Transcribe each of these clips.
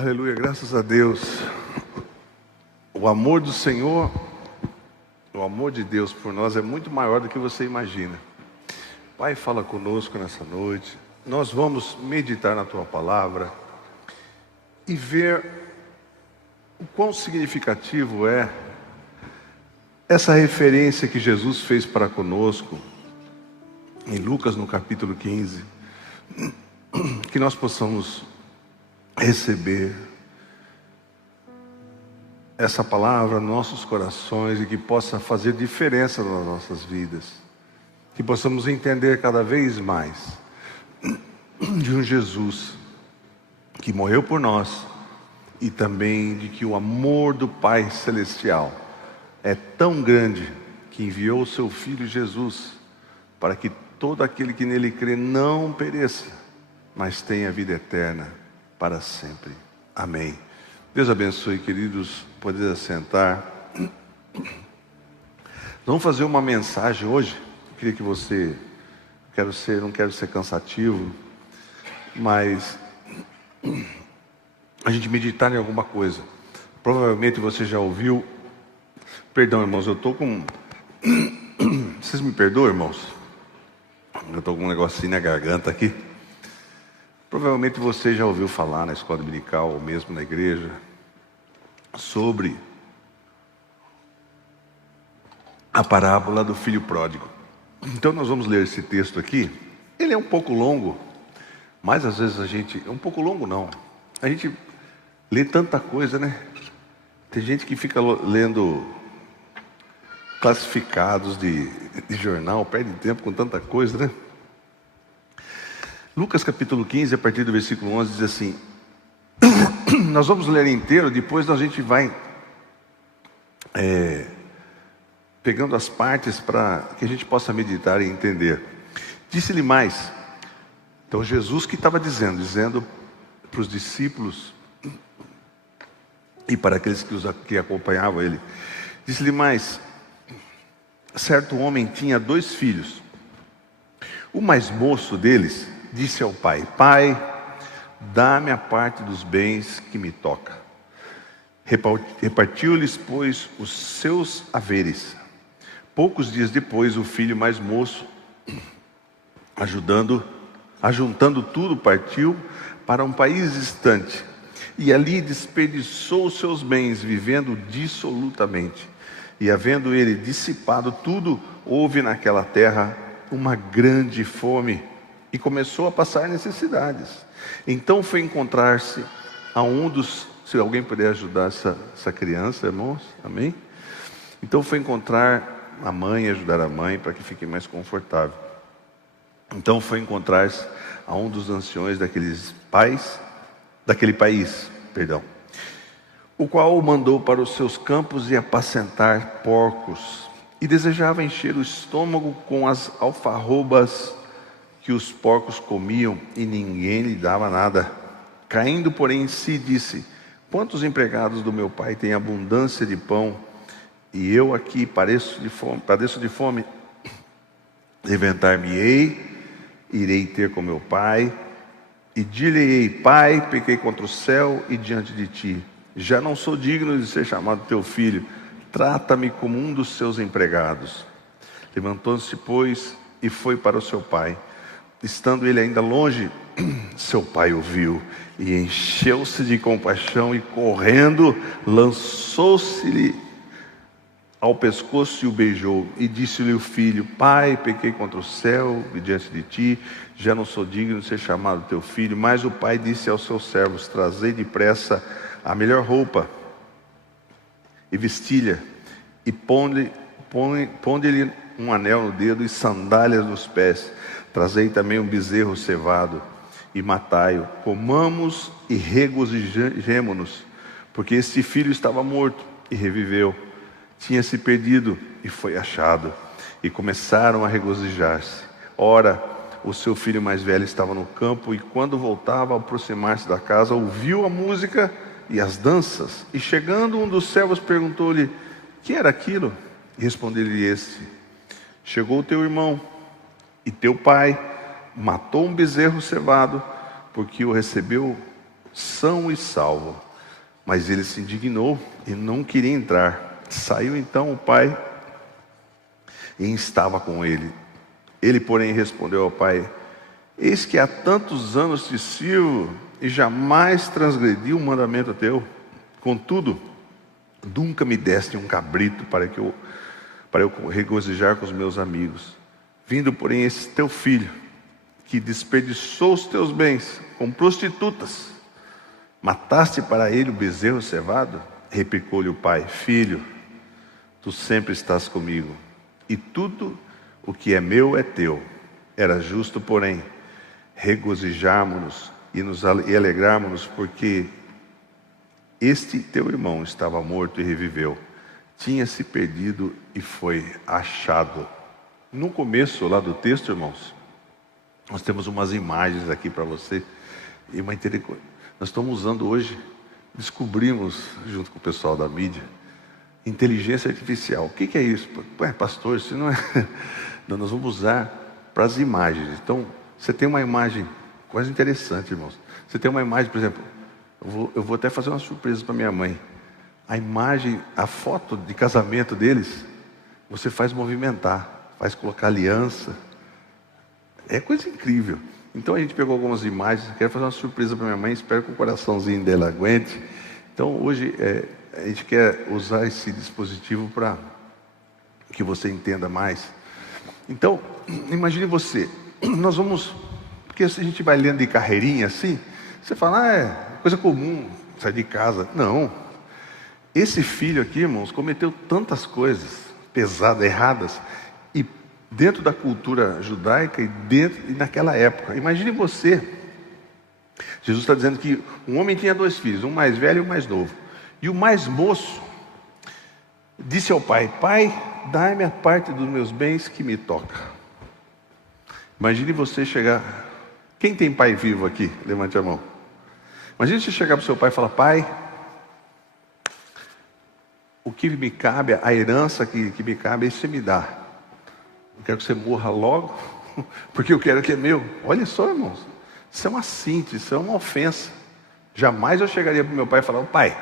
Aleluia, graças a Deus. O amor do Senhor, o amor de Deus por nós é muito maior do que você imagina. Pai, fala conosco nessa noite. Nós vamos meditar na Tua Palavra e ver o quão significativo é essa referência que Jesus fez para conosco em Lucas no capítulo 15. Que nós possamos receber essa palavra nos nossos corações e que possa fazer diferença nas nossas vidas. Que possamos entender cada vez mais de um Jesus que morreu por nós e também de que o amor do Pai Celestial é tão grande que enviou o seu Filho Jesus para que todo aquele que nele crê não pereça, mas tenha vida eterna para sempre. Amém. Deus abençoe, queridos. Poder assentar. Vamos fazer uma mensagem hoje. Eu queria que você... não quero ser cansativo, mas a gente meditar em alguma coisa. Provavelmente você já ouviu. Perdão, irmãos, eu estou com... Vocês me perdoam, irmãos? Eu estou com um negocinho na garganta aqui. Provavelmente você já ouviu falar na escola dominical ou mesmo na igreja sobre a parábola do filho pródigo. Então nós vamos ler esse texto aqui. Ele é um pouco longo, mas às vezes é um pouco longo não. A gente lê tanta coisa, né? Tem gente que fica lendo classificados de jornal, perde tempo com tanta coisa, né? Lucas capítulo 15, a partir do versículo 11, diz assim... Nós vamos ler inteiro, depois a gente vai pegando as partes para que a gente possa meditar e entender. Disse-lhe mais. Então Jesus que estava dizendo para os discípulos e para aqueles que acompanhavam ele. Disse-lhe mais. Certo homem tinha 2 filhos. O mais moço deles disse ao pai: Pai, dá-me a parte dos bens que me toca. Repartiu-lhes, pois, os seus haveres. Poucos dias depois, o filho mais moço, ajuntando tudo, partiu para um país distante. E ali desperdiçou os seus bens, vivendo dissolutamente. E havendo ele dissipado tudo, houve naquela terra uma grande fome. E começou a passar necessidades. Então foi encontrar-se a um dos... Se alguém puder ajudar essa criança, irmãos, amém? Então foi encontrar a mãe, ajudar a mãe para que fique mais confortável. Então foi encontrar-se a um dos anciões daquele país, o qual o mandou para os seus campos e apacentar porcos. E desejava encher o estômago com as alfarrobas que os porcos comiam, e ninguém lhe dava nada. Caindo, porém, em si, disse: Quantos empregados do meu pai têm abundância de pão, e eu aqui padeço de fome? Levantar-me-ei, irei ter com meu pai, e dir-lhe-ei: Pai, pequei contra o céu e diante de ti. Já não sou digno de ser chamado teu filho. Trata-me como um dos seus empregados. Levantou-se, pois, e foi para o seu pai. Estando ele ainda longe, seu pai o viu e encheu-se de compaixão e, correndo, lançou-se-lhe ao pescoço e o beijou. E disse-lhe o filho: Pai, pequei contra o céu e diante de ti, já não sou digno de ser chamado teu filho. Mas o pai disse aos seus servos: Trazei depressa a melhor roupa e vestilha, e ponde-lhe um anel no dedo e sandálias nos pés. Trazei também um bezerro cevado e matai-o. Comamos e regozijemo-nos, porque este filho estava morto e reviveu, tinha se perdido e foi achado. E começaram a regozijar-se. Ora, o seu filho mais velho estava no campo, e quando voltava, ao aproximar-se da casa, ouviu a música e as danças. E chegando, um dos servos perguntou-lhe: que era aquilo? E respondeu-lhe este: Chegou o teu irmão, e teu pai matou um bezerro cevado, porque o recebeu são e salvo. Mas ele se indignou e não queria entrar. Saiu então o pai e estava com ele. Ele, porém, respondeu ao pai: eis que há tantos anos te sirvo e jamais transgredi o mandamento teu. Contudo, nunca me deste um cabrito para eu regozijar com os meus amigos. Vindo, porém, esse teu filho, que desperdiçou os teus bens com prostitutas, mataste para ele o bezerro cevado? Replicou-lhe o pai: filho, tu sempre estás comigo, e tudo o que é meu é teu. Era justo, porém, regozijarmos-nos e alegrarmos-nos, porque este teu irmão estava morto e reviveu, tinha se perdido e foi achado. No começo lá do texto, irmãos, nós temos umas imagens aqui para você, e uma interessante. Nós estamos usando hoje, descobrimos junto com o pessoal da mídia, inteligência artificial. O que é isso? Ué, pastor, isso não é... Não, nós vamos usar para as imagens. Então, você tem uma imagem, coisa interessante, irmãos. Você tem uma imagem, por exemplo, eu vou até fazer uma surpresa para minha mãe. A imagem, a foto de casamento deles, você faz movimentar, faz colocar aliança. É coisa incrível. Então a gente pegou algumas imagens, quero fazer uma surpresa para minha mãe, espero que o coraçãozinho dela aguente. Então hoje a gente quer usar esse dispositivo para que você entenda mais. Então, imagine você, nós vamos, porque se a gente vai lendo de carreirinha assim, você fala, é coisa comum, sair de casa. Não, esse filho aqui, irmãos, cometeu tantas coisas pesadas, erradas, e dentro da cultura judaica e naquela época. Imagine você, Jesus está dizendo que um homem tinha 2 filhos, um mais velho e um mais novo. E o mais moço disse ao pai: pai, dai-me a parte dos meus bens que me toca. Imagine você chegar... Quem tem pai vivo aqui? Levante a mão. Imagine você chegar para o seu pai e falar: pai, o que me cabe, a herança que me cabe, isso você me dá. Eu quero que você morra logo, porque eu quero que é meu. Olha só, irmãos, isso é uma síntese, isso é uma ofensa. Jamais eu chegaria para o meu pai e falar: pai,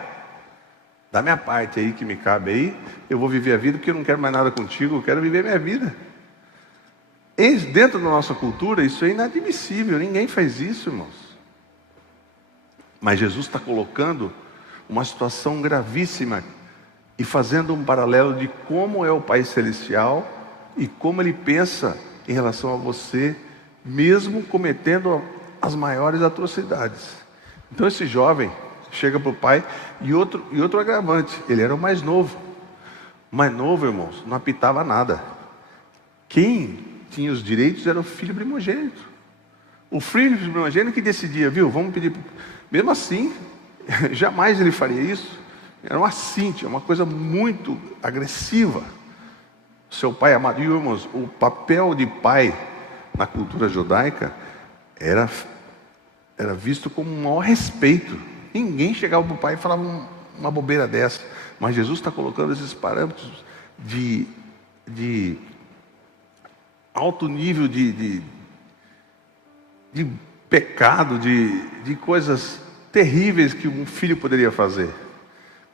dá minha parte aí que me cabe aí, eu vou viver a vida porque eu não quero mais nada contigo, eu quero viver minha vida. Dentro da nossa cultura, isso é inadmissível, ninguém faz isso, irmãos. Mas Jesus está colocando uma situação gravíssima e fazendo um paralelo de como é o Pai Celestial e como Ele pensa em relação a você, mesmo cometendo as maiores atrocidades. Então esse jovem chega para o pai, e outro agravante, ele era o mais novo. O mais novo, irmãos, não apitava nada. Quem tinha os direitos era o filho primogênito. O filho primogênito que decidia, viu, vamos pedir... Mesmo assim, jamais ele faria isso. Era um assinte, uma coisa muito agressiva. Seu pai amado. E, irmãos, o papel de pai na cultura judaica era visto com um maior respeito. Ninguém chegava para o pai e falava uma bobeira dessa. Mas Jesus está colocando esses parâmetros de alto nível de pecado, de coisas terríveis que um filho poderia fazer.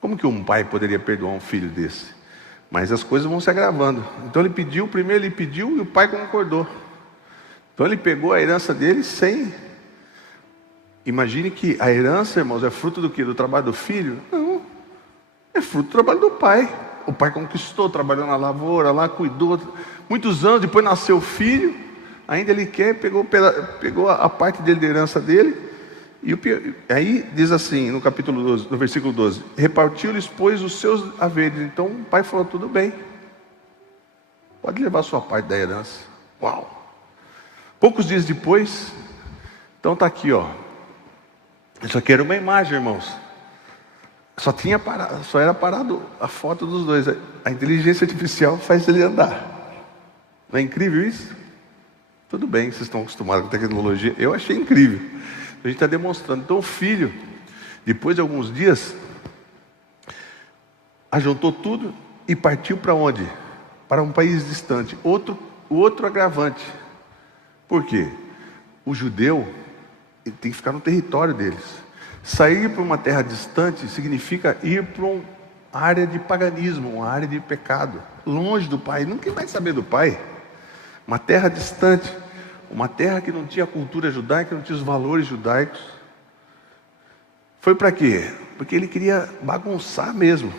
Como que um pai poderia perdoar um filho desse? Mas as coisas vão se agravando. Então ele pediu, primeiro ele pediu e o pai concordou. Então ele pegou a herança dele sem... Imagine que a herança, irmãos, é fruto do quê? Do trabalho do filho? Não, é fruto do trabalho do pai. O pai conquistou, trabalhou na lavoura, lá cuidou, muitos anos, depois nasceu o filho, ainda ele pegou a parte dele da herança dele, e aí diz assim, no capítulo 12, no versículo 12, repartiu-lhes, pois, os seus haveres. Então o pai falou: tudo bem, pode levar a sua parte da herança. Uau! Poucos dias depois, então está aqui, ó. Isso aqui era uma imagem, irmãos. Só era parado a foto dos dois. A inteligência artificial faz ele andar. Não é incrível isso? Tudo bem, vocês estão acostumados com tecnologia. Eu achei incrível. A gente está demonstrando. Então o filho, depois de alguns dias, ajuntou tudo e partiu para onde? Para um país distante. Outro agravante. Por quê? O judeu, ele tem que ficar no território deles. Sair para uma terra distante significa ir para uma área de paganismo, uma área de pecado, longe do Pai. Ninguém vai saber do Pai. Uma terra distante, uma terra que não tinha a cultura judaica, não tinha os valores judaicos. Foi para quê? Porque ele queria bagunçar mesmo.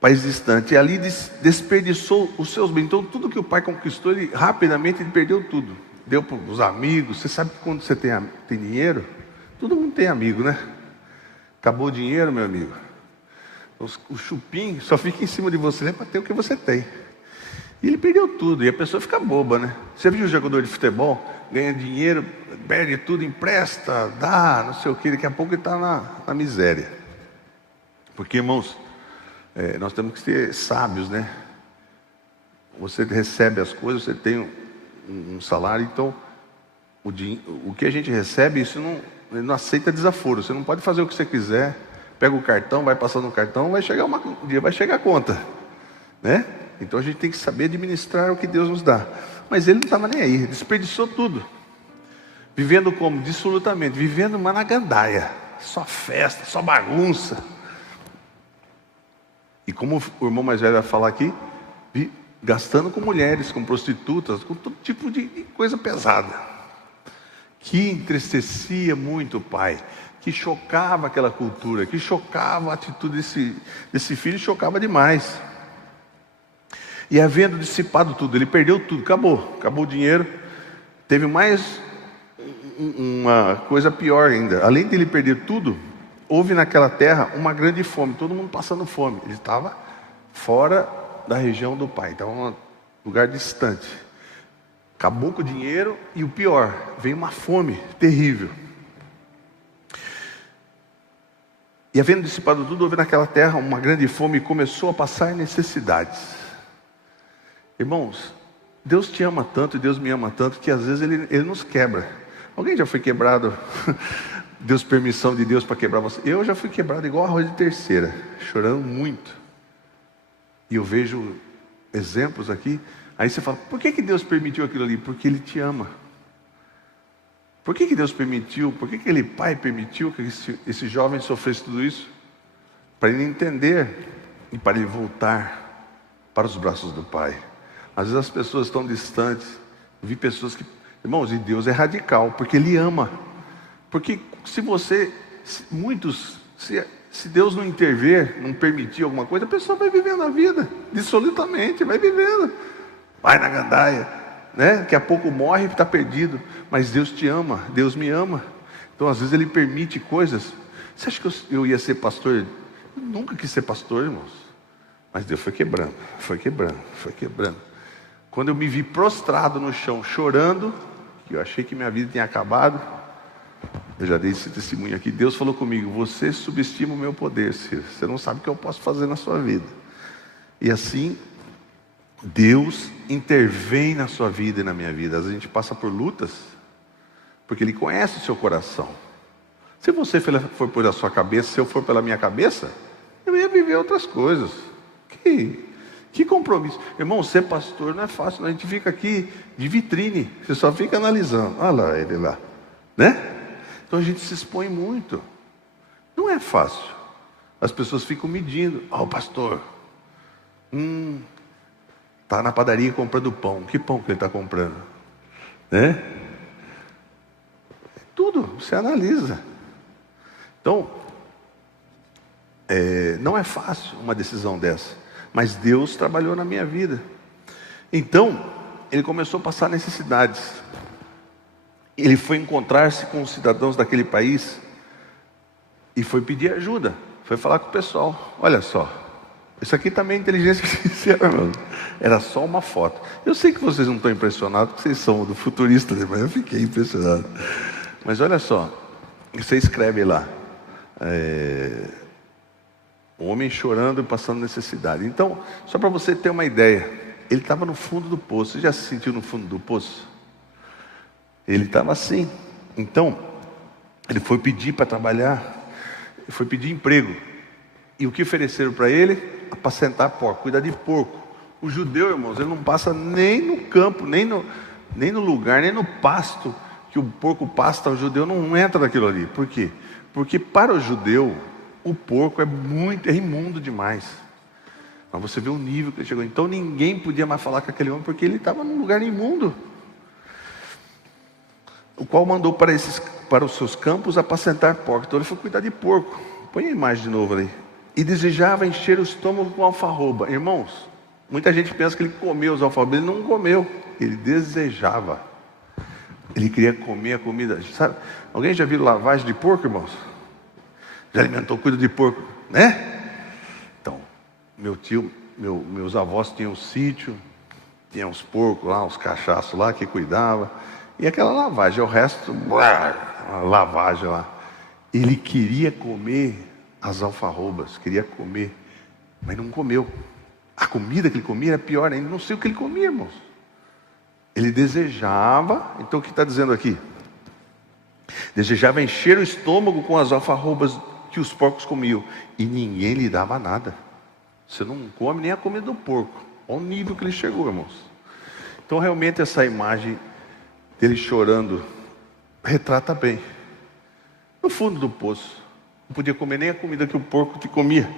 País distante, e ali desperdiçou os seus bens. Então tudo que o pai conquistou, ele rapidamente perdeu tudo. Deu para os amigos. Você sabe que quando você tem dinheiro, todo mundo tem amigo, né? Acabou o dinheiro, meu amigo, o chupim só fica em cima de você para ter o que você tem. E ele perdeu tudo, e a pessoa fica boba, né? Você viu o jogador de futebol, ganha dinheiro, perde tudo, empresta, dá, não sei o que, daqui a pouco ele está na miséria. Porque, irmãos, nós temos que ser sábios, né? Você recebe as coisas, você tem um salário, então o que a gente recebe, isso não aceita desaforo. Você não pode fazer o que você quiser, pega o cartão, vai passando o cartão, um dia vai chegar a conta, né? Então a gente tem que saber administrar o que Deus nos dá. Mas ele não estava nem aí, desperdiçou tudo. Vivendo como? Dissolutamente, vivendo uma na gandaia, só festa, só bagunça. E como o irmão mais velho vai falar aqui, gastando com mulheres, com prostitutas, com todo tipo de coisa pesada, que entristecia muito o pai, que chocava aquela cultura, que chocava a atitude desse filho, chocava demais. E havendo dissipado tudo, ele perdeu tudo, acabou o dinheiro. Teve mais uma coisa pior ainda, além de ele perder tudo, houve naquela terra uma grande fome, todo mundo passando fome. Ele estava fora da região do pai, estava em um lugar distante. Acabou com o dinheiro e o pior, veio uma fome terrível. E havendo dissipado tudo, houve naquela terra uma grande fome e começou a passar necessidades. Irmãos, Deus te ama tanto e Deus me ama tanto que às vezes Ele nos quebra. Alguém já foi quebrado? Deus, permissão de Deus para quebrar você? Eu já fui quebrado igual arroz de terceira, chorando muito. E eu vejo exemplos aqui. Aí você fala, por que Deus permitiu aquilo ali? Porque Ele te ama. Por que Deus permitiu? Por que aquele pai permitiu que esse jovem sofresse tudo isso? Para ele entender e para ele voltar para os braços do Pai. Às vezes as pessoas estão distantes. Eu vi pessoas que... Irmãos, e Deus é radical, porque Ele ama. Porque se Deus não intervir, não permitir alguma coisa, a pessoa vai vivendo a vida, dissolutamente, vai vivendo. Vai na gandaia, né? Daqui a pouco morre e está perdido. Mas Deus te ama, Deus me ama. Então às vezes Ele permite coisas. Você acha que eu ia ser pastor? Eu nunca quis ser pastor, irmãos. Mas Deus foi quebrando, foi quebrando, foi quebrando. Quando eu me vi prostrado no chão, chorando, que eu achei que minha vida tinha acabado, eu já dei esse testemunho aqui. Deus falou comigo: você subestima o meu poder, Ciro. Você não sabe o que eu posso fazer na sua vida. E assim, Deus intervém na sua vida e na minha vida. Às vezes a gente passa por lutas, porque Ele conhece o seu coração. Se você for por a sua cabeça, se eu for pela minha cabeça, eu ia viver outras coisas. Que compromisso. Irmão, ser pastor não é fácil, não. A gente fica aqui de vitrine, você só fica analisando. Olha lá, ele lá, né? Então a gente se expõe muito. Não é fácil. As pessoas ficam medindo. O pastor está na padaria comprando pão. Que pão que ele está comprando? Né? Tudo, você analisa. Então, não é fácil uma decisão dessa. Mas Deus trabalhou na minha vida. Então, ele começou a passar necessidades. Ele foi encontrar-se com os cidadãos daquele país e foi pedir ajuda. Foi falar com o pessoal. Olha só, isso aqui também é inteligência artificial, irmão. Era só uma foto. Eu sei que vocês não estão impressionados, porque vocês são do futurista, mas eu fiquei impressionado. Mas olha só, você escreve lá, um homem chorando e passando necessidade. Então, só para você ter uma ideia, ele estava no fundo do poço. Você já se sentiu no fundo do poço? Ele estava assim. Então, ele foi pedir para trabalhar, ele foi pedir emprego. E o que ofereceram para ele? Apacentar porco, cuidar de porco. O judeu, irmãos, ele não passa nem no campo, nem nem no lugar, nem no pasto que o porco pasta. O judeu não entra naquilo ali. Por quê? Porque para o judeu, o porco é imundo demais. Mas você vê o nível que ele chegou. Então ninguém podia mais falar com aquele homem, porque ele estava num lugar imundo. O qual mandou para os seus campos apacentar porcos. Então ele foi cuidar de porco. Põe a imagem de novo ali. E desejava encher o estômago com alfarroba. Irmãos, muita gente pensa que ele comeu os alfarrobas. Ele não comeu, ele desejava. Ele queria comer a comida. Sabe? Alguém já viu lavagem de porco, irmãos? Já alimentou, cuida de porco, né? Então, meus avós tinham um sítio, tinha uns porcos lá, uns cachaços lá que cuidava. E aquela lavagem, o resto, uma lavagem lá. Ele queria comer as alfarrobas, queria comer, mas não comeu. A comida que ele comia era pior ainda, não sei o que ele comia, irmãos. Ele desejava, então o que está dizendo aqui? Desejava encher o estômago com as alfarrobas que os porcos comiam, e ninguém lhe dava nada. Você não come nem a comida do porco. Olha o nível que ele chegou, irmãos. Então realmente essa imagem dele chorando retrata bem. No fundo do poço, não podia comer nem a comida que o porco te comia.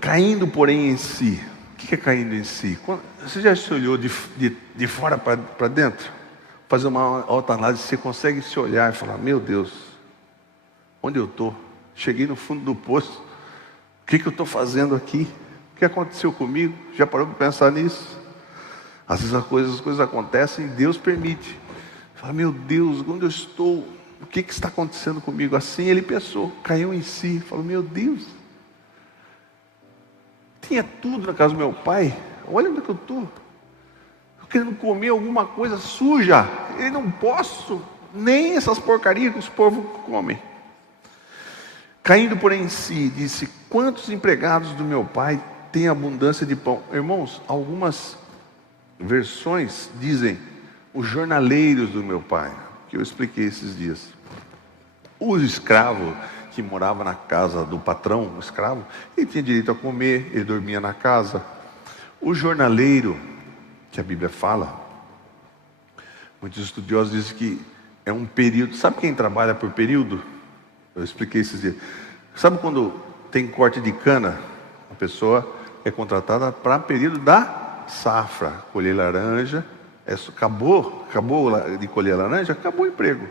Caindo, porém, em si. O que é caindo em si? Você já se olhou de fora para dentro? Fazer uma autoanálise, você consegue se olhar e falar: meu Deus, onde eu estou? Cheguei no fundo do poço. O que eu estou fazendo aqui? O que aconteceu comigo? Já parou para pensar nisso? Às vezes as coisas acontecem e Deus permite. Fala: meu Deus, onde eu estou? O que está acontecendo comigo? Assim ele pensou, caiu em si. Falou: meu Deus, tinha tudo na casa do meu pai. Olha onde é que eu estou. Eu querendo comer alguma coisa suja. E não posso. Nem essas porcarias que os povos comem. Caindo, porém, em si, disse: quantos empregados do meu pai têm abundância de pão? Irmãos, algumas versões dizem: os jornaleiros do meu pai, que eu expliquei esses dias. O escravo que morava na casa do patrão, o escravo, ele tinha direito a comer, ele dormia na casa. O jornaleiro, que a Bíblia fala, muitos estudiosos dizem que é um período. Sabe quem trabalha por período? Eu expliquei esses dias. Sabe quando tem corte de cana? A pessoa é contratada para período da safra, colher laranja. Acabou de colher laranja, acabou o emprego.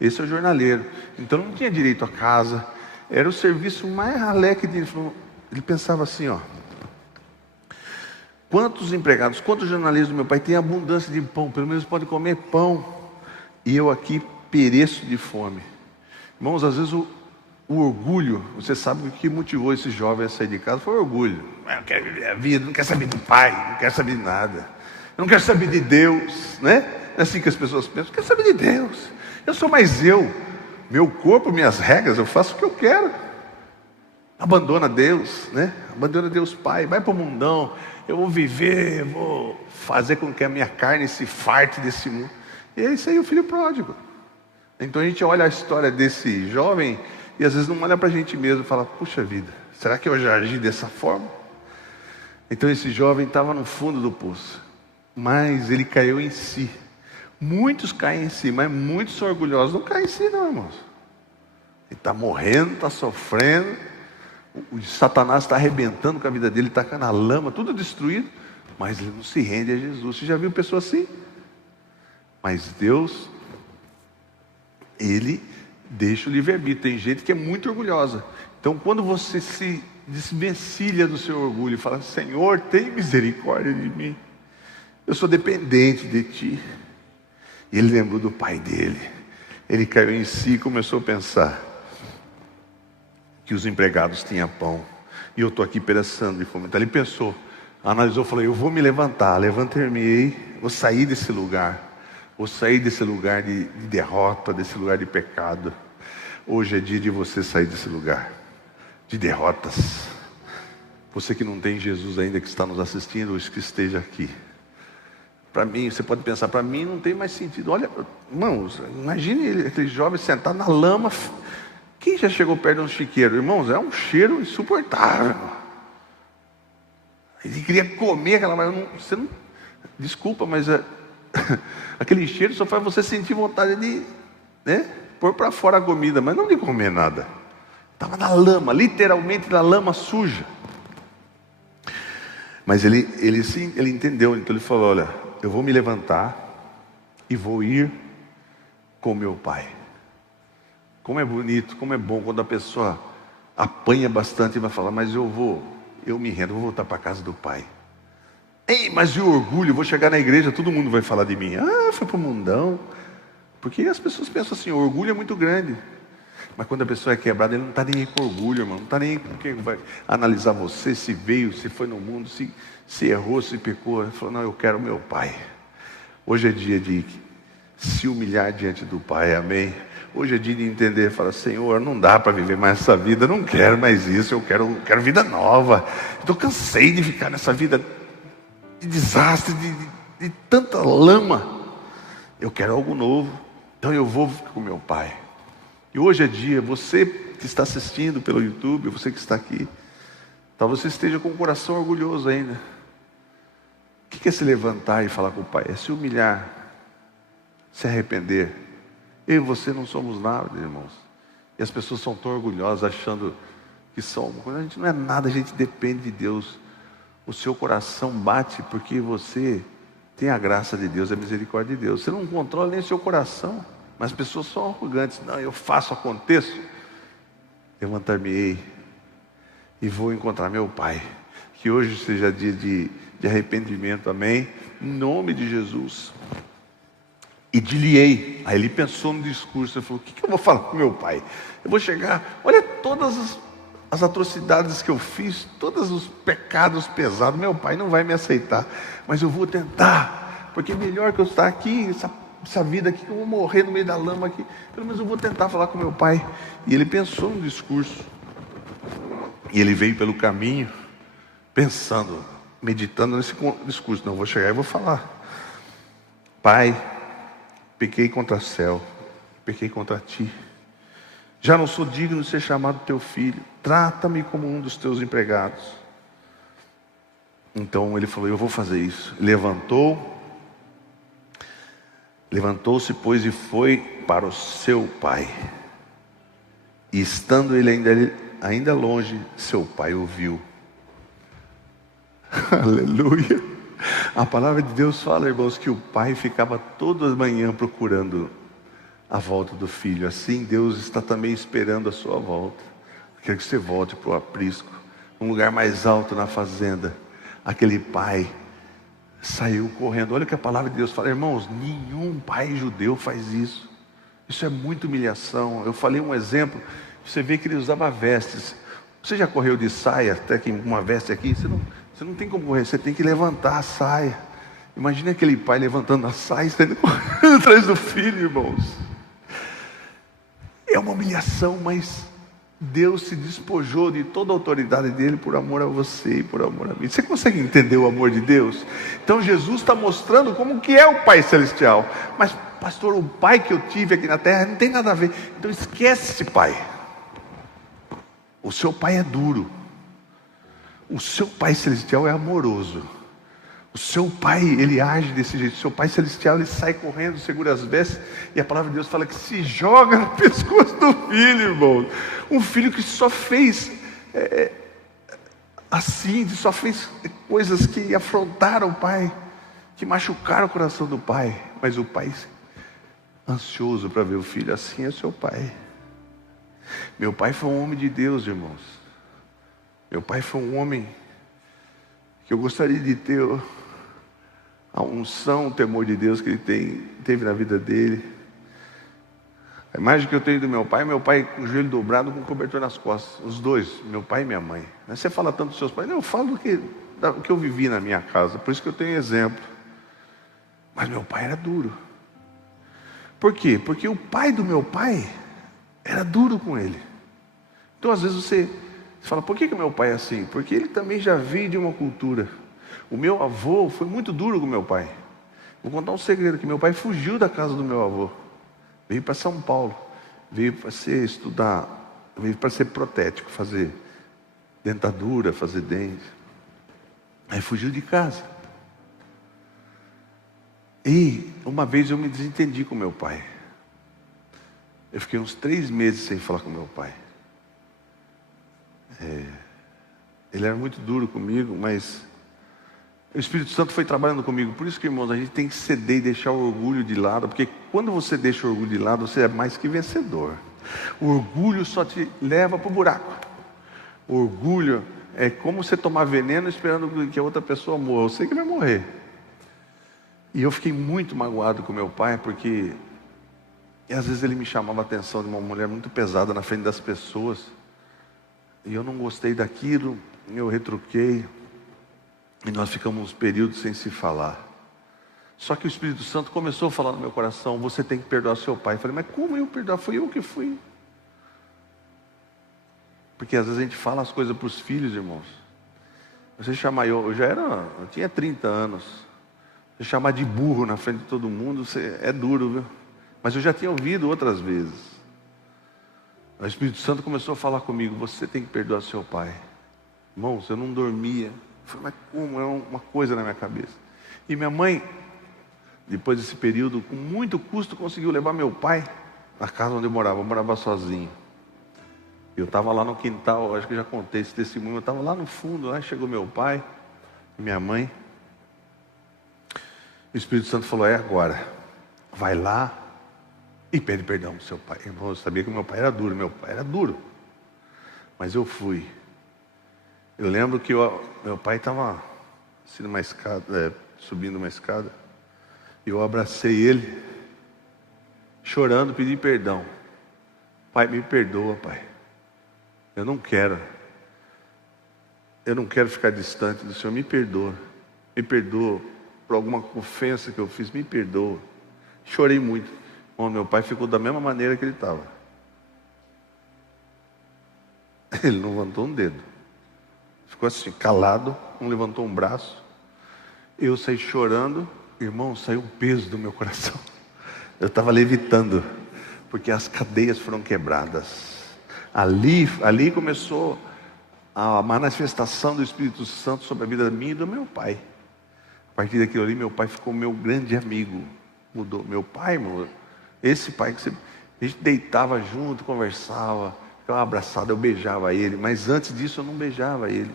Esse é o jornaleiro. Então não tinha direito a casa. Era o serviço mais ralé que tinha. Ele pensava assim, ó: quantos empregados, quantos jornaleiros do meu pai têm abundância de pão? Pelo menos podem comer pão. E eu aqui pereço de fome. Irmãos, às vezes o orgulho, você sabe o que motivou esse jovem a sair de casa? Foi o orgulho. Eu quero viver a vida, não quero saber do pai, não quero saber de nada. Eu não quero saber de Deus, né? É assim que as pessoas pensam: eu quero saber de Deus. Eu sou mais eu. Meu corpo, minhas regras, eu faço o que eu quero. Abandona Deus, né? Abandona Deus Pai, vai para o mundão. Eu vou viver, eu vou fazer com que a minha carne se farte desse mundo. E é isso aí, o filho pródigo. Então a gente olha a história desse jovem e às vezes não olha para a gente mesmo e fala: puxa vida, será que eu já agi dessa forma? Então esse jovem estava no fundo do poço, mas ele caiu em si. Muitos caem em si, mas muitos são orgulhosos. Não caem em si não, irmãos. Ele está morrendo, está sofrendo. O Satanás está arrebentando com a vida dele, está na lama, tudo destruído. Mas ele não se rende a Jesus. Você já viu pessoa assim? Mas Deus, Ele deixa o livre-arbítrio. Tem gente que é muito orgulhosa. Então quando você se desvencilha do seu orgulho e fala: Senhor, tem misericórdia de mim, eu sou dependente de Ti. E ele lembrou do pai dele. Ele caiu em si e começou a pensar que os empregados tinham pão e eu estou aqui pereçando de fome. Então ele pensou, analisou, falou: eu vou me levantar, levantar-me-ei, vou sair desse lugar. Vou sair desse lugar de derrota, desse lugar de pecado. Hoje é dia de você sair desse lugar de derrotas. Você que não tem Jesus ainda, que está nos assistindo, ou que esteja aqui. Para mim, você pode pensar: para mim não tem mais sentido. Olha, irmãos, imagine aquele jovem sentado na lama. Quem já chegou perto de um chiqueiro? Irmãos, é um cheiro insuportável. Ele queria comer aquela... Desculpa, mas aquele cheiro só faz você sentir vontade de, né, pôr para fora a comida, mas não de comer nada. Estava na lama, literalmente na lama suja. Mas ele entendeu, então ele falou: olha, eu vou me levantar e vou ir com meu pai. Como é bonito, como é bom quando a pessoa apanha bastante e vai falar: mas eu me rendo, vou voltar para a casa do pai. Ei, mas e o orgulho? Vou chegar na igreja, todo mundo vai falar de mim. Ah, foi para o mundão. Porque as pessoas pensam assim: o orgulho é muito grande. Mas quando a pessoa é quebrada, ele não está nem aí com orgulho, irmão. Não está nem aí com quem vai analisar você, se veio, se foi no mundo, se errou, se pecou. Ele falou: não, eu quero meu pai. Hoje é dia de se humilhar diante do pai, amém? Hoje é dia de entender, falar: Senhor, não dá para viver mais essa vida, não quero mais isso, eu quero vida nova. Estou cansei de ficar nessa vida de desastre, de tanta lama. Eu quero algo novo, então eu vou ficar com meu pai. E hoje é dia, você que está assistindo pelo YouTube, você que está aqui, talvez você esteja com o coração orgulhoso ainda. O que é se levantar e falar com o pai? É se humilhar, se arrepender. Eu e você não somos nada, irmãos. E as pessoas são tão orgulhosas, achando que são. A gente não é nada, a gente depende de Deus. O seu coração bate porque você tem a graça de Deus, a misericórdia de Deus. Você não controla nem o seu coração. Mas as pessoas são arrogantes. Não, eu faço, aconteço. Levantar-me-ei e vou encontrar meu pai. Que hoje seja dia de arrependimento, amém? Em nome de Jesus. E dir-lhe-ei. Aí ele pensou no discurso, ele falou: o que eu vou falar com meu pai? Eu vou chegar, olha todas as atrocidades que eu fiz, todos os pecados pesados, meu pai não vai me aceitar, mas eu vou tentar, porque é melhor que eu estar aqui, essa vida aqui, que eu vou morrer no meio da lama aqui, pelo menos eu vou tentar falar com meu pai. E ele pensou no discurso, e ele veio pelo caminho, pensando, meditando nesse discurso: não, eu vou chegar e vou falar: pai, pequei contra o céu, pequei contra ti, já não sou digno de ser chamado teu filho, trata-me como um dos teus empregados. Então ele falou: eu vou fazer isso. Levantou-se, pois, e foi para o seu pai. E estando ele ainda longe, seu pai o viu. Aleluia. A palavra de Deus fala, irmãos, que o pai ficava toda manhã procurando a volta do filho. Assim Deus está também esperando a sua volta. Quer que você volte para o aprisco, um lugar mais alto na fazenda. Aquele pai saiu correndo. Olha o que a palavra de Deus fala, irmãos: nenhum pai judeu faz isso. Isso é muita humilhação. Eu falei um exemplo, você vê que ele usava vestes. Você já correu de saia, até que uma veste aqui? Você não tem como correr, você tem que levantar a saia. Imagina aquele pai levantando a saia e saindo correndo atrás do filho, irmãos. É uma humilhação, mas Deus se despojou de toda a autoridade dele por amor a você e por amor a mim. Você consegue entender o amor de Deus? Então Jesus está mostrando como que é o Pai Celestial. Mas pastor, o pai que eu tive aqui na terra não tem nada a ver. Então esquece esse pai. O seu pai é duro. O seu Pai Celestial é amoroso. O seu pai, ele age desse jeito. O seu Pai Celestial, ele sai correndo, segura as vestes, e a palavra de Deus fala que se joga no pescoço do filho, irmão. Um filho que só fez assim, só fez coisas que afrontaram o pai, que machucaram o coração do pai. Mas o pai, ansioso para ver o filho, assim é o seu pai. Meu pai foi um homem de Deus, irmãos. Meu pai foi um homem que eu gostaria de ter a unção, o temor de Deus que ele teve na vida dele. A imagem que eu tenho do meu pai com o joelho dobrado, com o cobertor nas costas. Os dois, meu pai e minha mãe. Você fala tanto dos seus pais? Não, eu falo do que eu vivi na minha casa. Por isso que eu tenho exemplo. Mas meu pai era duro. Por quê? Porque o pai do meu pai era duro com ele. Então às vezes você fala: por que meu pai é assim? Porque ele também já veio de uma cultura. O meu avô foi muito duro com meu pai. Vou contar um segredo, que meu pai fugiu da casa do meu avô. Veio para São Paulo. Veio para estudar. Veio para ser protético, fazer dentadura, fazer dente. Aí fugiu de casa. E uma vez eu me desentendi com meu pai. Eu fiquei uns 3 meses sem falar com meu pai. Ele era muito duro comigo, mas o Espírito Santo foi trabalhando comigo. Por isso que, irmãos, a gente tem que ceder e deixar o orgulho de lado, porque quando você deixa o orgulho de lado, você é mais que vencedor. O orgulho só te leva para o buraco. O orgulho é como você tomar veneno esperando que a outra pessoa morra. Eu sei que vai morrer. E eu fiquei muito magoado com meu pai, porque às vezes ele me chamava a atenção de uma mulher muito pesada na frente das pessoas. E eu não gostei daquilo, eu retruquei. E nós ficamos uns períodos sem se falar. Só que o Espírito Santo começou a falar no meu coração: você tem que perdoar seu pai. Eu falei: mas como eu perdoar? Foi eu que fui. Porque às vezes a gente fala as coisas para os filhos, irmãos. Você chamar eu tinha 30 anos. Você chamar de burro na frente de todo mundo, é duro, viu? Mas eu já tinha ouvido outras vezes. O Espírito Santo começou a falar comigo: você tem que perdoar seu pai. Irmãos, eu não dormia. Eu falei: mas como? É uma coisa na minha cabeça. E minha mãe, depois desse período, com muito custo, conseguiu levar meu pai na casa onde eu morava sozinho. Eu estava lá no quintal, acho que já contei esse testemunho, eu estava lá no fundo, lá chegou meu pai e minha mãe. O Espírito Santo falou: é agora, vai lá e pede perdão para seu pai. Irmão, eu sabia que meu pai era duro, mas eu fui. Eu lembro que meu pai estava subindo uma escada, e eu abracei ele, chorando, pedi perdão. Pai, me perdoa, pai. Eu não quero ficar distante do Senhor. Me perdoa por alguma ofensa que eu fiz, me perdoa. Chorei muito. Bom, meu pai ficou da mesma maneira que ele estava. Ele não levantou um dedo. Ficou assim, calado, não levantou um braço. Eu saí chorando. Irmão, saiu um peso do meu coração. Eu estava levitando, porque as cadeias foram quebradas. Ali começou a manifestação do Espírito Santo sobre a vida minha e do meu pai. A partir daquilo ali, meu pai ficou meu grande amigo. Mudou. Meu pai, irmão, esse pai que a gente deitava junto, conversava, ficava abraçado, eu beijava ele. Mas antes disso eu não beijava ele.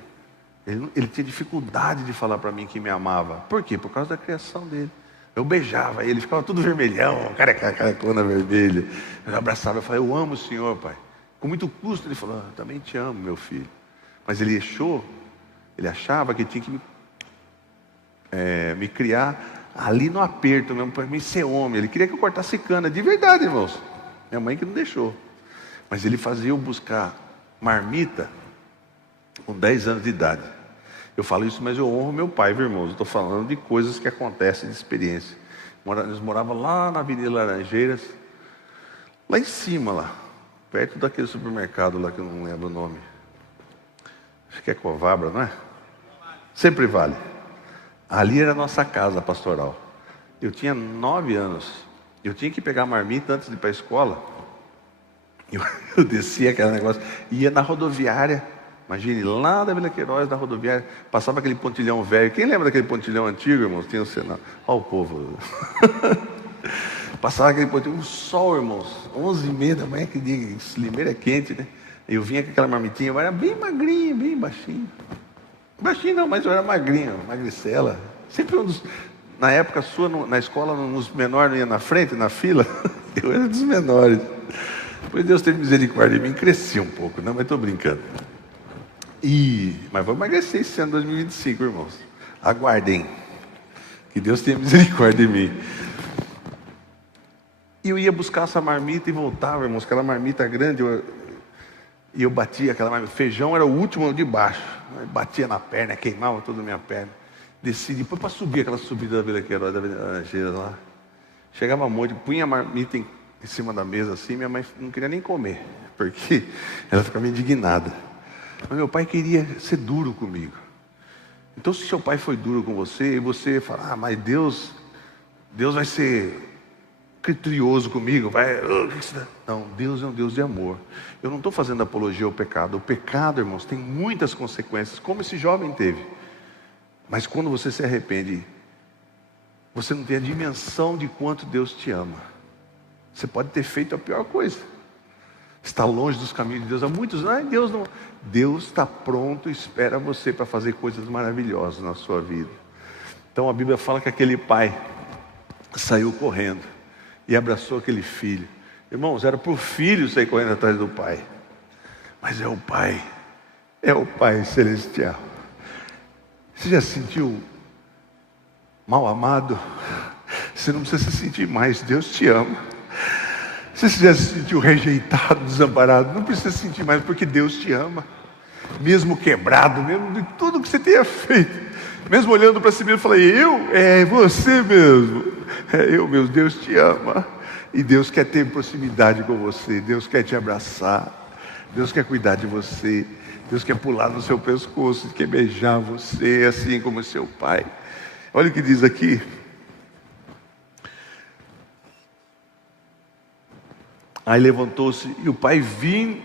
Ele tinha dificuldade de falar para mim que me amava. Por quê? Por causa da criação dele. Eu beijava ele, ficava tudo vermelhão, caracona vermelha. Eu abraçava, eu falei: eu amo o Senhor, pai. Com muito custo ele falou: eu também te amo, meu filho. Mas ele achava que tinha que me criar ali no aperto mesmo, para mim ser homem. Ele queria que eu cortasse cana, de verdade, irmãos. Minha mãe que não deixou. Mas ele fazia eu buscar marmita com 10 anos de idade. Eu falo isso, mas eu honro meu pai, viu, irmãos? Eu estou falando de coisas que acontecem, de experiência. Eles moravam lá na Avenida Laranjeiras, lá em cima, lá, perto daquele supermercado lá que eu não lembro o nome. Acho que é Covabra, não é? Sempre Vale. Ali era a nossa casa pastoral. Eu tinha 9 anos. Eu tinha que pegar a marmita antes de ir para a escola. Eu descia aquele negócio, ia na rodoviária. Imagine, lá da Vila Queiroz, na rodoviária, passava aquele pontilhão velho. Quem lembra daquele pontilhão antigo, irmãos? Tinha o Senado. Olha o povo. Passava aquele pontilhão, o sol, irmãos, 11h30 da manhã, que dia, Limeira é quente, né? Eu vinha com aquela marmitinha, eu era bem magrinho, bem baixinho. Baixinho não, mas eu era magrinho, magricela. Sempre na época sua, na escola, os menores não iam na frente, na fila. Eu era dos menores. Depois Deus teve misericórdia de mim, cresci um pouco, não, mas estou brincando. Mas vou emagrecer esse ano 2025, irmãos. Aguardem. Que Deus tenha misericórdia de mim. E eu ia buscar essa marmita e voltava, irmãos, aquela marmita grande, e eu batia aquela marmita. Feijão era o último de baixo. Eu batia na perna, queimava toda a minha perna. Desci depois para subir aquela subida da Vila Queiroz, da Laranjeiras lá. Chegava à noite, punha a marmita em cima da mesa assim, minha mãe não queria nem comer, porque ela ficava indignada. Mas meu pai queria ser duro comigo. Então, se seu pai foi duro com você, e você fala: mas Deus vai ser criterioso comigo, não, Deus é um Deus de amor. Eu não estou fazendo apologia ao pecado. O pecado, irmãos, tem muitas consequências, como esse jovem teve. Mas quando você se arrepende Você não tem a dimensão de quanto Deus te ama. Você pode ter feito a pior coisa. Está longe dos caminhos de Deus há muitos anos. Deus não. Deus está pronto e espera você para fazer coisas maravilhosas na sua vida. Então a Bíblia fala que aquele pai saiu correndo e abraçou aquele filho. Irmãos, era para o filho sair correndo atrás do pai. Mas é o Pai Celestial. Você já se sentiu mal amado? Você não precisa se sentir mais, Deus te ama. Você já se sentiu rejeitado, desamparado? Não precisa se sentir mais, porque Deus te ama. Mesmo quebrado, mesmo de tudo que você tenha feito, mesmo olhando para si mesmo, eu falei, é você mesmo, eu mesmo, Deus te ama. E Deus quer ter proximidade com você, Deus quer te abraçar, Deus quer cuidar de você, Deus quer pular no seu pescoço, quer beijar você, assim como seu pai. Olha o que diz aqui. Aí levantou-se e o pai vindo,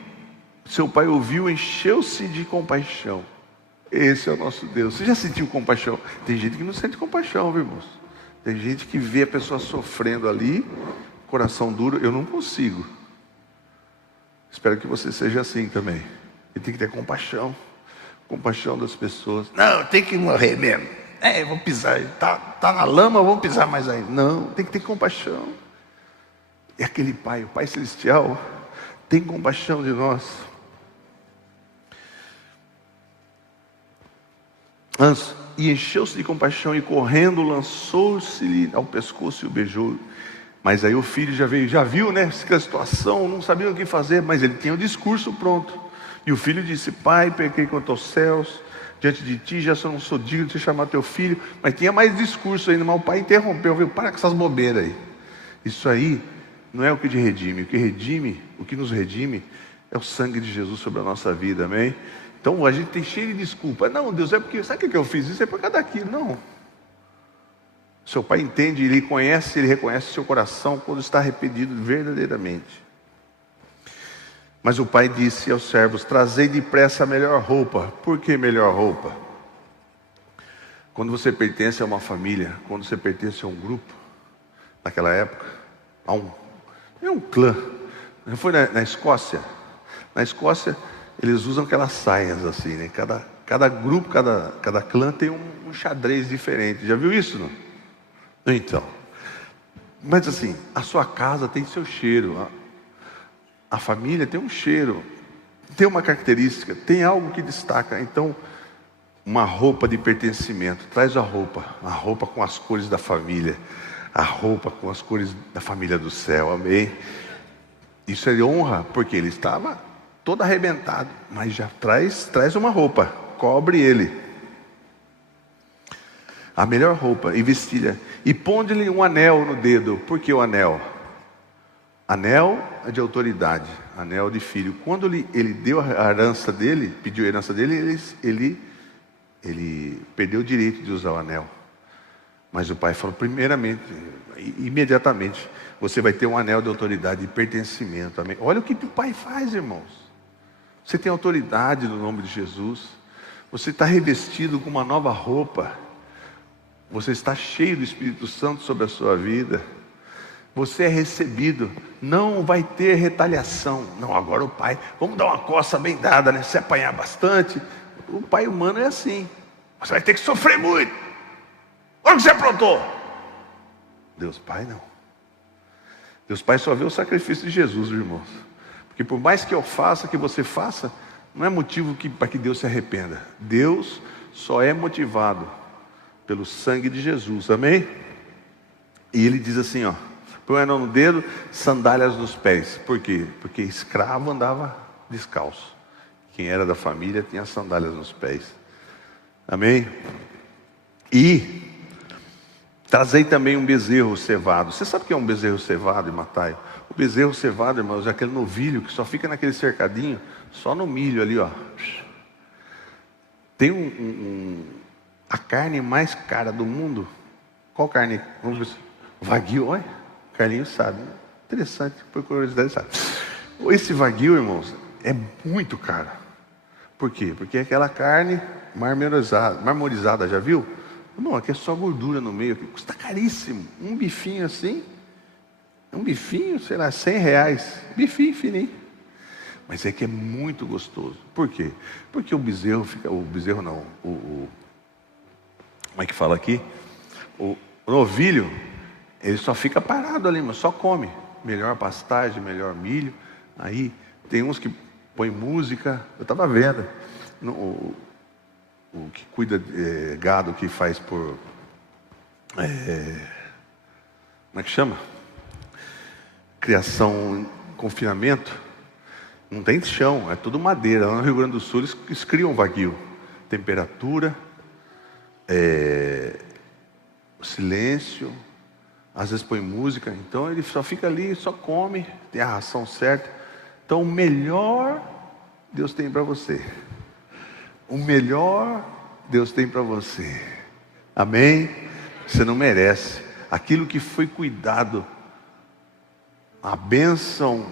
seu pai ouviu, encheu-se de compaixão. Esse é o nosso Deus. Você já sentiu compaixão? Tem gente que não sente compaixão, viu, irmãos? Tem gente que vê a pessoa sofrendo ali, coração duro. Eu não consigo. Espero que você seja assim também. E tem que ter compaixão. Compaixão das pessoas. Não, tem que morrer mesmo. Vou pisar. Tá na lama, vou pisar mais ainda. Não, tem que ter compaixão. E aquele Pai, o Pai Celestial, tem compaixão de nós. E encheu-se de compaixão e correndo lançou-se-lhe ao pescoço e o beijou. Mas aí o filho já viu, né, aquela situação, não sabia o que fazer, mas ele tinha o discurso pronto. E o filho disse, pai, pequei contra os céus, diante de ti, já só não sou digno de te chamar teu filho. Mas tinha mais discurso ainda, mas o pai interrompeu, viu, para com essas bobeiras aí. Isso aí não é o que te redime, o que nos redime é o sangue de Jesus sobre a nossa vida, amém? Então a gente tem cheio de desculpa. Não, Deus, é porque, sabe o que eu fiz? Isso é por causa daquilo. Não. Seu pai entende, ele conhece, ele reconhece o seu coração quando está arrependido verdadeiramente. Mas o pai disse aos servos, trazei depressa a melhor roupa. Por que melhor roupa? Quando você pertence a uma família, quando você pertence a um grupo, naquela época, é um clã. Foi na Escócia. Na Escócia, eles usam aquelas saias assim, né? Cada grupo, cada clã tem um xadrez diferente. Já viu isso, não? Então, mas assim, a sua casa tem seu cheiro, a família tem um cheiro, tem uma característica, tem algo que destaca. Então, uma roupa de pertencimento, traz a roupa com as cores da família, a roupa com as cores da família do céu, amém? Isso é honra, porque ele estava todo arrebentado, mas já traz uma roupa, cobre ele. A melhor roupa e vestilha. E ponde-lhe um anel no dedo. Por que o anel? Anel é de autoridade, anel de filho. Quando ele deu a herança dele, pediu a herança dele, ele perdeu o direito de usar o anel. Mas o pai falou, primeiramente, imediatamente, você vai ter um anel de autoridade e pertencimento. Amém? Olha o que o pai faz, irmãos. Você tem autoridade no nome de Jesus. Você está revestido com uma nova roupa. Você está cheio do Espírito Santo sobre a sua vida. Você é recebido. Não vai ter retaliação. Não, agora o pai, vamos dar uma coça bem dada, né? Se apanhar bastante. O pai humano é assim. Você vai ter que sofrer muito. Olha o que você aprontou. Deus Pai não. Deus Pai só vê o sacrifício de Jesus, irmãos. Porque por mais que eu faça, que você faça, não é motivo para que Deus se arrependa. Deus só é motivado pelo sangue de Jesus, amém? E ele diz assim, ó, põe o anel no dedo, sandálias nos pés. Por quê? Porque escravo andava descalço. Quem era da família tinha sandálias nos pés. Amém? E trazei também um bezerro cevado. Você sabe o que é um bezerro cevado, Mataio? O bezerro cevado, irmãos, é aquele novilho que só fica naquele cercadinho, só no milho ali, ó. Tem a carne mais cara do mundo. Qual carne? Vamos ver. Wagyu, olha. Carlinhos sabe. Interessante, por curiosidade sabe. Esse Wagyu, irmãos, é muito caro. Por quê? Porque é aquela carne marmorizada, já viu? Irmão, aqui é só gordura no meio, aqui custa caríssimo. Um bifinho assim, um bifinho, sei lá, R$100. Bifinho fininho. Mas é que é muito gostoso. Por quê? Porque o bezerro fica... O bezerro não. Como é que fala aqui? O novilho, ele só fica parado ali, mas só come. Melhor pastagem, melhor milho. Aí tem uns que põem música. Eu estava vendo. O que cuida gado, que faz por... como é que chama? Criação em confinamento. Não tem chão, é tudo madeira. Lá no Rio Grande do Sul eles criam vaguio. Temperatura, silêncio, às vezes põe música. Então ele só fica ali, só come, tem a ração certa. Então o melhor Deus tem para você. O melhor Deus tem para você. Amém? Você não merece. Aquilo que foi cuidado, a bênção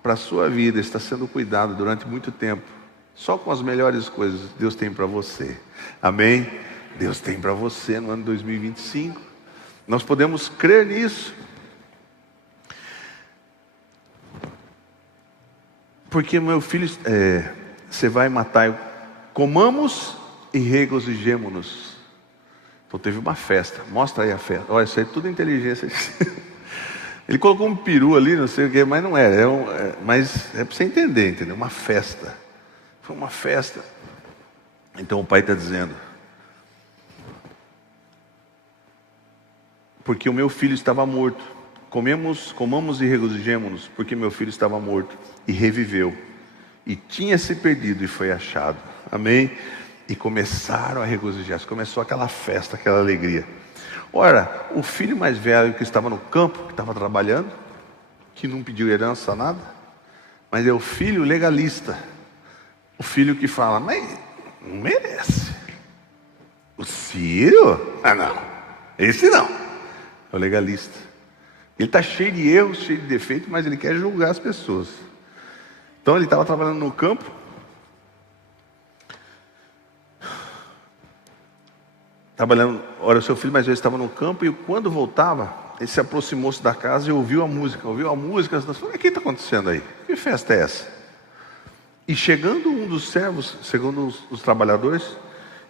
para a sua vida está sendo cuidado durante muito tempo. Só com as melhores coisas Deus tem para você. Amém? Deus tem para você no ano 2025. Nós podemos crer nisso. Porque, meu filho, você vai matar. Comamos e regozijemo-nos. Então teve uma festa. Mostra aí a festa. Olha, isso aí é tudo inteligência. Ele colocou um peru ali, não sei o que, mas não era. Mas é para você entender, entendeu? Uma festa. Foi uma festa. Então o pai está dizendo: porque o meu filho estava morto. Comamos e regozijemo-nos, porque meu filho estava morto e reviveu. E tinha se perdido e foi achado. Amém? E começaram a regozijar-se. Começou aquela festa, aquela alegria. Ora, o filho mais velho que estava no campo, que estava trabalhando, que não pediu herança, nada, mas é o filho legalista. O filho que fala: mas não merece. O Ciro? Ah, não. Esse não. É o legalista. Ele está cheio de erros, cheio de defeitos, mas ele quer julgar as pessoas. Então ele estava trabalhando no campo. Ora, o seu filho mais velho estava no campo, e quando voltava, ele se aproximou-se da casa e ouviu a música. Falou: o que está acontecendo aí? Que festa é essa? E chegando um dos servos, segundo os trabalhadores,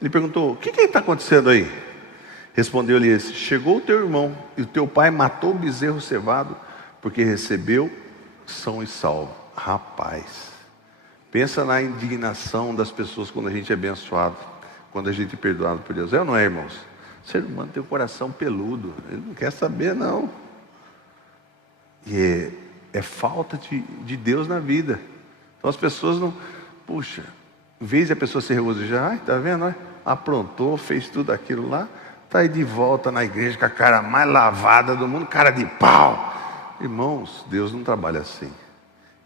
ele perguntou: o que está acontecendo aí? Respondeu-lhe esse: chegou o teu irmão, e o teu pai matou o bezerro cevado, porque recebeu são e salvo. Rapaz, pensa na indignação das pessoas quando a gente é abençoado, quando a gente é perdoado por Deus. É ou não é, irmãos? O ser humano tem o coração peludo, ele não quer saber, não. E é falta de Deus na vida. Então as pessoas não... Puxa, em vez de a pessoa se regozijar: ai, tá vendo? Aprontou, fez tudo aquilo lá, está aí de volta na igreja com a cara mais lavada do mundo, cara de pau. Irmãos, Deus não trabalha assim.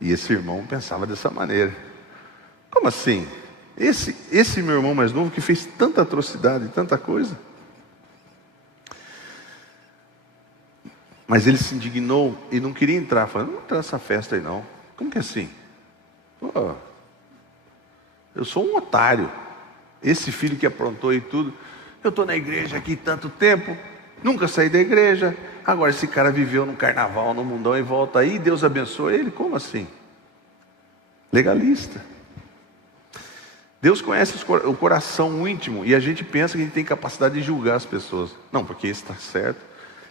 E esse irmão pensava dessa maneira. Como assim? Esse meu irmão mais novo que fez tanta atrocidade, tanta coisa. Mas ele se indignou e não queria entrar. Falando: não vou entrar nessa festa aí não. Como que é assim? Pô, eu sou um otário. Esse filho que aprontou e tudo. Eu estou na igreja aqui tanto tempo, nunca saí da igreja. Agora esse cara viveu no carnaval, no mundão, e volta aí, Deus abençoa ele. Como assim? Legalista. Deus conhece o coração íntimo, e a gente pensa que a gente tem capacidade de julgar as pessoas. Não, porque isso está certo.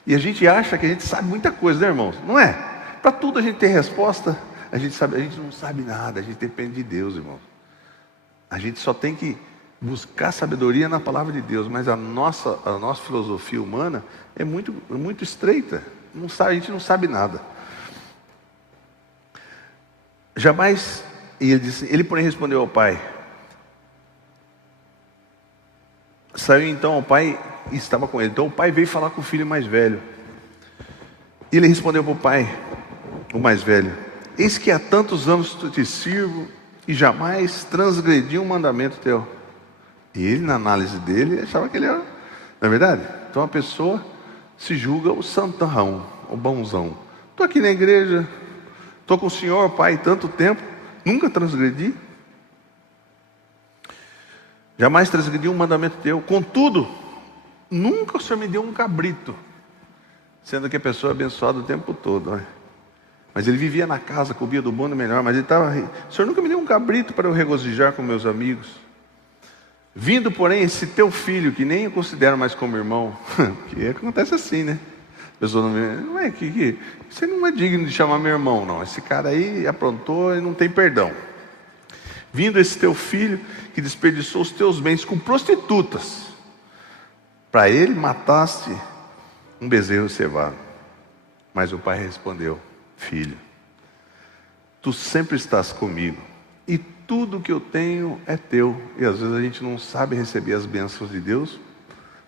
E a gente acha que a gente sabe muita coisa, né, irmãos? Não é? Para tudo a gente tem resposta. A gente não sabe nada, a gente depende de Deus, irmãos. A gente só tem que buscar sabedoria na palavra de Deus, mas a nossa filosofia humana é muito estreita. A gente não sabe nada. Jamais, e ele porém respondeu ao pai. Saiu então ao pai e estava com ele. Então o pai veio falar com o filho mais velho. E ele respondeu para o pai, o mais velho: eis que há tantos anos te sirvo e jamais transgredi um mandamento teu. E ele, na análise dele, achava que ele era... Não é verdade? Então a pessoa se julga o santarrão, o bonzão. Estou aqui na igreja, estou com o senhor, pai, tanto tempo, nunca transgredi. Jamais transgredi um mandamento teu. Contudo, nunca o senhor me deu um cabrito. sendo que a pessoa é abençoada o tempo todo, né? Mas ele vivia na casa, comia do bom e do melhor, mas ele estava... O Senhor nunca me deu um cabrito para eu regozijar com meus amigos. Vindo, porém, esse teu filho, que nem eu considero mais como irmão, que acontece assim, né? A pessoa não é que você não é digno de chamar meu irmão, não. Esse cara aí aprontou e não tem perdão. Vindo esse teu filho, que desperdiçou os teus bens com prostitutas, para ele mataste um bezerro cevado. Mas o pai respondeu: filho, tu sempre estás comigo, e tudo que eu tenho é teu. E às vezes a gente não sabe receber as bênçãos de Deus,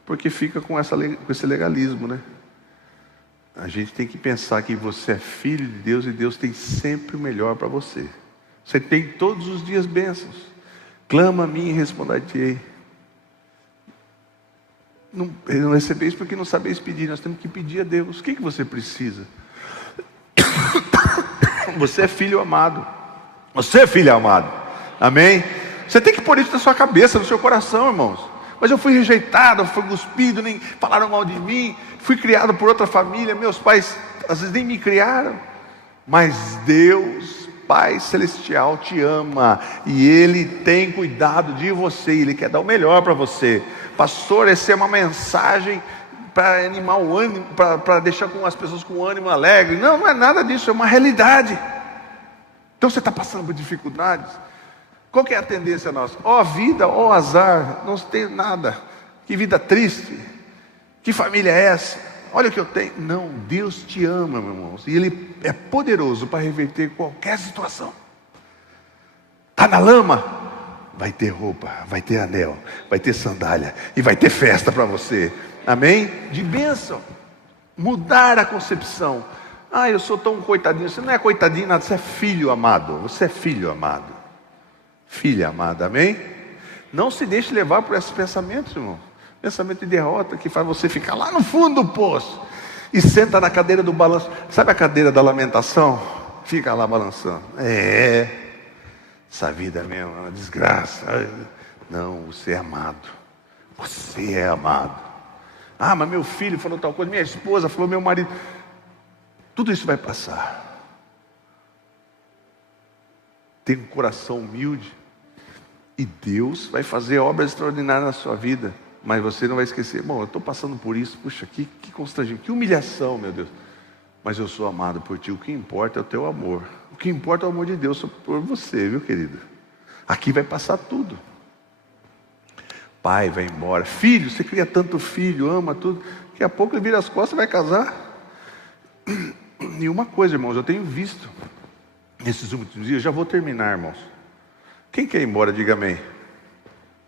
porque fica com esse legalismo, né? A gente tem que pensar que você é filho de Deus, e Deus tem sempre o melhor para você. Você tem todos os dias bênçãos. Clama a mim e responder-te-ei. Não recebeis porque não sabeis pedir. Nós temos que pedir a Deus. O que você precisa? Você é filho amado. Você é filho amado. Amém? Você tem que pôr isso na sua cabeça, no seu coração, irmãos. Mas eu fui rejeitado, fui cuspido, nem falaram mal de mim. Fui criado por outra família. Meus pais às vezes nem me criaram. Mas Deus, Pai Celestial, te ama. E Ele tem cuidado de você. Ele quer dar o melhor para você. Pastor, essa é uma mensagem para animar o ânimo, para deixar as pessoas com ânimo alegre. Não, não é nada disso, é uma realidade. Então você está passando por dificuldades. Qual que é a tendência nossa? Ó vida, ó azar, não tem nada. Que vida triste. Que família é essa? Olha o que eu tenho. Não, Deus te ama, meus irmãos. E Ele é poderoso para reverter qualquer situação. Está na lama? Vai ter roupa, vai ter anel, vai ter sandália e vai ter festa para você. Amém? De bênção. Mudar a concepção. Ah, eu sou tão coitadinho. Você não é coitadinho nada, você é filho amado. Você é filho amado. Filha amada, amém? Não se deixe levar por esses pensamentos, irmão. Pensamento de derrota que faz você ficar lá no fundo do poço e senta na cadeira do balanço. Sabe a cadeira da lamentação? Fica lá balançando. Essa vida mesmo é uma desgraça. Não, você é amado. Você é amado. Ah, mas meu filho falou tal coisa, minha esposa falou, meu marido. Tudo isso vai passar. Tenha um coração humilde. E Deus vai fazer obras extraordinárias na sua vida. Mas você não vai esquecer. Bom, eu estou passando por isso. Puxa, que constrangimento, que humilhação, meu Deus. Mas eu sou amado por ti. O que importa é o teu amor. O que importa é o amor de Deus por você, viu, querido? Aqui vai passar tudo. Pai vai embora. Filho, você cria tanto filho, ama tudo. Daqui a pouco ele vira as costas e vai casar. E uma coisa, irmãos, eu tenho visto nesses últimos dias, já vou terminar, irmãos. Quem quer ir embora, diga amém.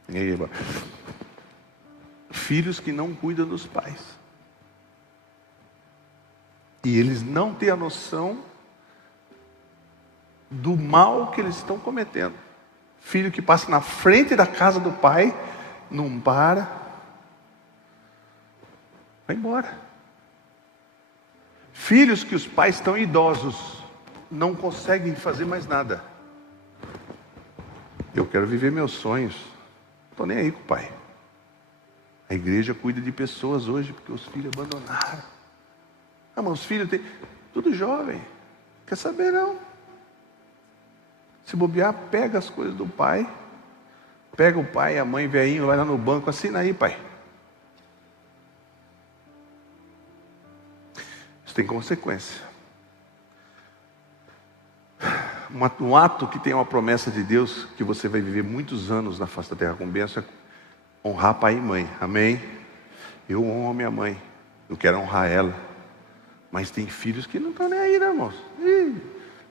Ninguém quer ir embora. Filhos que não cuidam dos pais. E eles não têm a noção do mal que eles estão cometendo. Filho que passa na frente da casa do pai, não para, vai embora. Filhos que os pais estão idosos, não conseguem fazer mais nada. Eu quero viver meus sonhos, não estou nem aí com o pai. A igreja cuida de pessoas hoje, porque os filhos abandonaram. Ah, mas os filhos têm... Tudo jovem, quer saber não. Se bobear, pega as coisas do pai, pega o pai e a mãe velhinho, vai lá no banco, assina aí, pai. Isso tem consequência. Um ato que tem uma promessa de Deus, que você vai viver muitos anos na face da terra com bênção, é honrar pai e mãe, amém? Eu honro a minha mãe, eu quero honrar ela. Mas tem filhos que não estão nem aí, né, irmãos?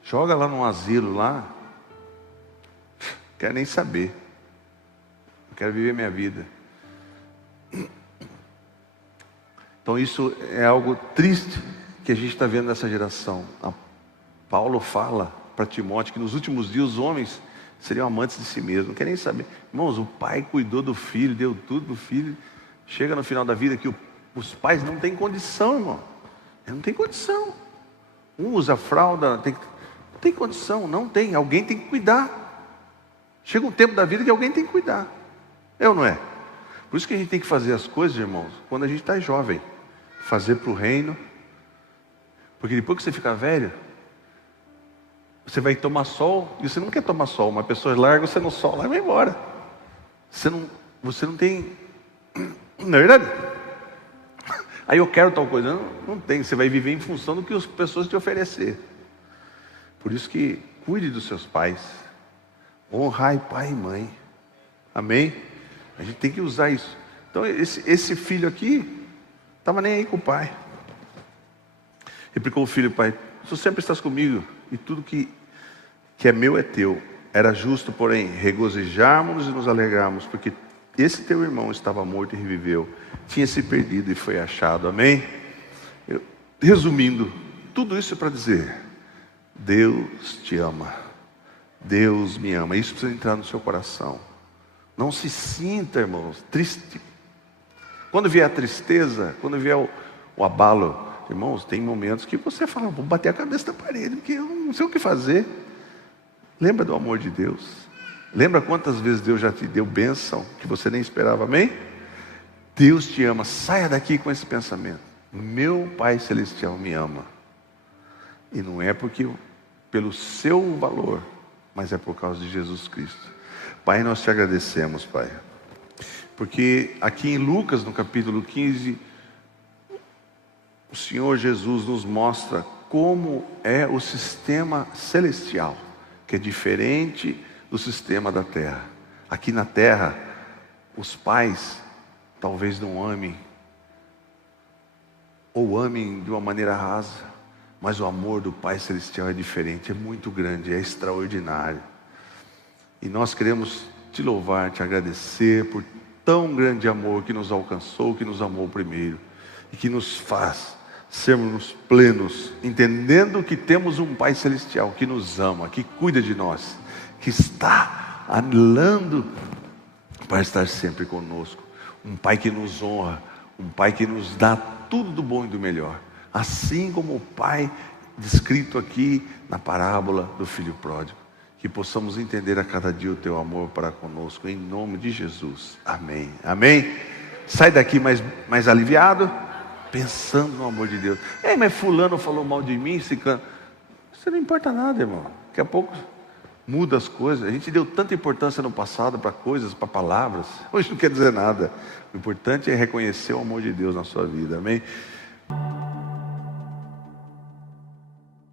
Joga lá num asilo lá, não quero nem saber. Eu quero viver minha vida. Então isso é algo triste que a gente está vendo nessa geração. Paulo fala para Timóteo que nos últimos dias os homens seriam amantes de si mesmos, não quer nem saber. Irmãos, o pai cuidou do filho, deu tudo do filho. Chega no final da vida que os pais não têm condição, irmão. Não tem condição. Um usa fralda, não tem condição, não tem. Alguém tem que cuidar. Chega um tempo da vida que alguém tem que cuidar. É ou não é? Por isso que a gente tem que fazer as coisas, irmãos, quando a gente está jovem. Fazer para o reino Porque depois que você ficar velho, você vai tomar sol, e você não quer tomar sol. Uma pessoa larga você no sol lá e vai embora. Você não tem... Não é verdade? Aí eu quero tal coisa. Não tem. Você vai viver em função do que as pessoas te oferecer. Por isso que cuide dos seus pais. Honrai pai e mãe. Amém? A gente tem que usar isso. Então esse filho aqui estava nem aí com o pai. Replicou o filho: pai, tu sempre estás comigo, e tudo que é meu é teu. Era justo, porém, regozijarmos e nos alegrarmos, porque esse teu irmão estava morto e reviveu, tinha se perdido e foi achado. Amém? Resumindo, tudo isso é para dizer: Deus te ama, Deus me ama. Isso precisa entrar no seu coração. Não se sinta, irmãos, triste. Quando vier a tristeza, quando vier o abalo, irmãos, tem momentos que você fala: vou bater a cabeça na parede, porque eu não sei o que fazer. Lembra do amor de Deus. Lembra quantas vezes Deus já te deu bênção que você nem esperava, amém? Deus te ama. Saia daqui com esse pensamento: meu Pai Celestial me ama. E não é pelo seu valor, mas é por causa de Jesus Cristo. Pai, nós te agradecemos, Pai, porque aqui em Lucas, no capítulo 15, o Senhor Jesus nos mostra como é o sistema celestial, que é diferente do sistema da terra. Aqui na terra, os pais talvez não amem, ou amem de uma maneira rasa, mas o amor do Pai Celestial é diferente, é muito grande, é extraordinário. E nós queremos te louvar, te agradecer por tão grande amor que nos alcançou, que nos amou primeiro, e que nos faz sermos plenos, entendendo que temos um Pai Celestial que nos ama, que cuida de nós, que está anelando para estar sempre conosco. Um Pai que nos honra, um Pai que nos dá tudo do bom e do melhor, assim como o Pai descrito aqui na parábola do filho pródigo. Que possamos entender a cada dia o teu amor para conosco, em nome de Jesus, amém, amém. Sai daqui mais aliviado, pensando no amor de Deus. Mas fulano falou mal de mim, isso não importa nada, irmão. Daqui a pouco muda as coisas. A gente deu tanta importância no passado para coisas, para palavras. Hoje não quer dizer nada. O importante é reconhecer o amor de Deus na sua vida, amém.